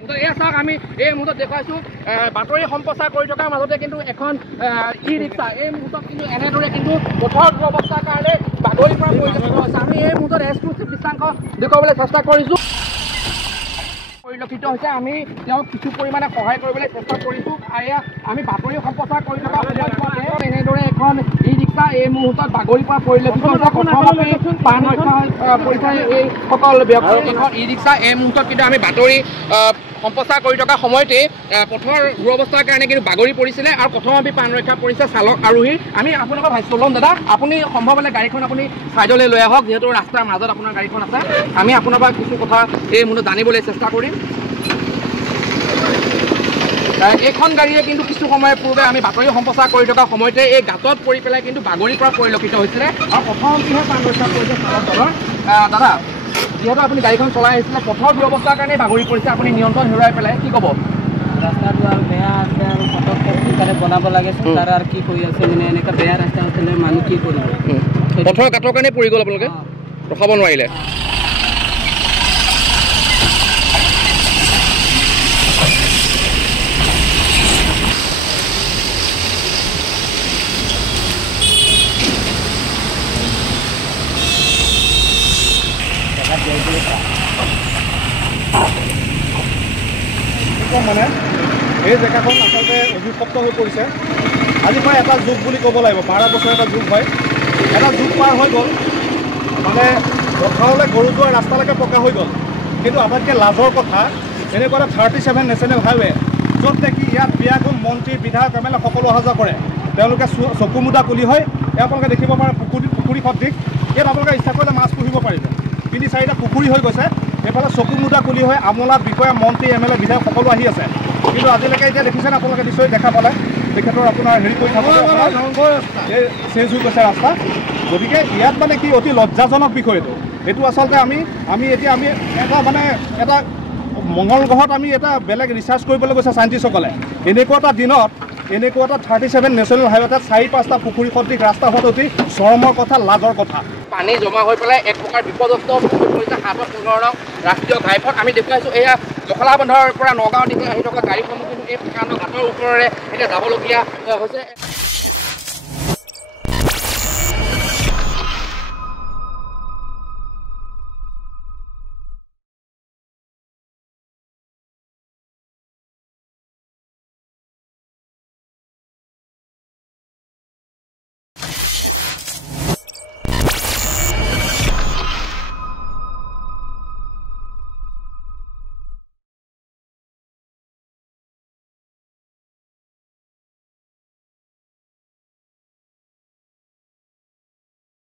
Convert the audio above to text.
চাওক আমি এই মুহূৰ্তত দেখুৱাইছোঁ বাতৰি সম্প্ৰচাৰ কৰি থকাৰ মাজতে কিন্তু এখন ই ৰিক্সা এই মুহূৰ্তত কিন্তু এনেদৰে কিন্তু পথৰ দুৰৱস্থাৰ কাৰণে বাতৰিৰ পৰা পৰিলক্ষিত হৈছে। আমি এই মুহূৰ্তত এক্সক্লুচিভ দৃশ্যাংশ দেখুৱাবলৈ চেষ্টা কৰিছোঁ। পৰিলক্ষিত হৈছে আমি তেওঁক কিছু পৰিমাণে সহায় কৰিবলৈ চেষ্টা কৰিছোঁ। আমি বাতৰি সম্প্ৰচাৰ কৰি থকা সময়ত এনেদৰে এখন ই ৰিক্সা এই মুহূৰ্তত বাগৰি পৰা পৰিলক্ষিত হৈছে। প্ৰথমতে প্ৰাণ ৰক্ষা কৰিছে এইসকল ব্যক্তি এখন ই ৰিক্সা এই মুহূৰ্তত কিন্তু আমি বাতৰি সম্প্ৰচাৰ কৰি থকা সময়তে পথৰ দুৰৱস্থাৰ কাৰণে কিন্তু বাগৰি পৰিছিলে আৰু প্ৰথমতে প্ৰাণ ৰক্ষা পৰিছে চালক আৰোহী। আমি আপোনালোকৰ ভাষ্য ল'ম দাদা, আপুনি সম্ভৱ হ'লে গাড়ীখন আপুনি ছাইডলৈ লৈ আহক, যিহেতু ৰাস্তাৰ মাজত আপোনাৰ গাড়ীখন আছে। আমি আপোনাৰ পৰা কিছু কথা এই মুহূৰ্তত জানিবলৈ চেষ্টা কৰিম। এইখন গাড়ীয়ে কিন্তু কিছু সময়ৰ পূৰ্বে আমি বাতৰি সম্প্ৰচাৰ কৰি থকা সময়তে এই গাঁতত পৰি পেলাই কিন্তু বাগৰি পৰা পৰিলক্ষিত হৈছিলে আৰু প্ৰথমতেহে প্ৰাণ ৰক্ষা কৰিছে চালক দলৰ। দাদা, যিহেতু আপুনি গাড়ীখন চলাই আহিছিলে পথৰ দুৰৱস্থাৰ কাৰণে বাগৰি পৰিছে, আপুনি নিয়ন্ত্ৰণ হেৰুৱাই পেলাই কি ক'ব? ৰাস্তাটো আৰু বেয়া আছে আৰু পটককৈ সোনকালে বনাব লাগে। চৰকাৰে আৰু কি কৰি আছে মানে এনেকুৱা বেয়া ৰাস্তা আছিলে মানুহ কি কৰিব? পথৰ গাঁতৰ কাৰণে পৰি গ'ল আপোনালোকে, ৰখাব নোৱাৰিলে। মানে এই জেগাখন আচলতে অভিশপ্ত হৈ পৰিছে। আজি প্ৰায় এটা যুগ বুলি ক'ব লাগিব, 12 বছৰ এটা যুগ হয়। এটা যুগ পাৰ হৈ গ'ল, মানে পথাৰলৈ গৰু যোৱা ৰাস্তালৈকে পকা হৈ গ'ল। কিন্তু আটাইতকৈ লাজৰ কথা, এনেকুৱা এটা 37 নেশ্যনেল হাইৱে য'ত নেকি ইয়াত বিয়াখন মন্ত্ৰী বিধায়ক MLA সকলো অহা যোৱা কৰে, তেওঁলোকে চকুমুদা কুলি হয়। আপোনালোকে দেখিব পাৰে পুখুৰী সদৃশ, ইয়াত আপোনালোকে ইচ্ছা কৰিলে মাছ পুহিব পাৰিব। 3-4টা পুখুৰী হৈ গৈছে, এইফালে চকুমুদা কুলি হৈ আমোলা বিষয়া মন্ত্ৰী MLA বিধায়ক সকলো আহি আছে। কিন্তু আজিলৈকে এতিয়া দেখিছেনে আপোনালোকে নিশ্চয় দেখা পালে তেখেতৰ আপোনাৰ হেৰি কৰি থাকোঁতে এই চেঞ্জ হৈ গৈছে ৰাস্তা। গতিকে ইয়াত মানে কি অতি লজ্জাজনক বিষয় এইটো আচলতে আমি এটা মংগল গ্ৰহত আমি এটা বেলেগ ৰিচাৰ্চ কৰিবলৈ গৈছে চাইণ্টিষ্টসকলে। এনেকুৱা এটা দিনত এনেকুৱা এটা 37 নেশ্যনেল হাইৱেত 4-5টা পুখুৰী সদৃশ ৰাস্তা হোৱাটো অতি চৰমৰ কথা, লাজৰ কথা। পানী জমা হৈ পেলাই এক প্ৰকাৰ বিপদগ্ৰস্ত হৈ পৰিছে 7-15 নং ৰাষ্ট্ৰীয় ঘাইপথ। আমি দেখুৱাইছোঁ এয়া জখলাবন্ধাৰ পৰা নগাঁও দিশে আহি থকা গাড়ীসমূহ কিন্তু এই প্ৰকাণ্ড ঘাটৰ ওপৰেৰে এতিয়া যাবলগীয়া হৈছে।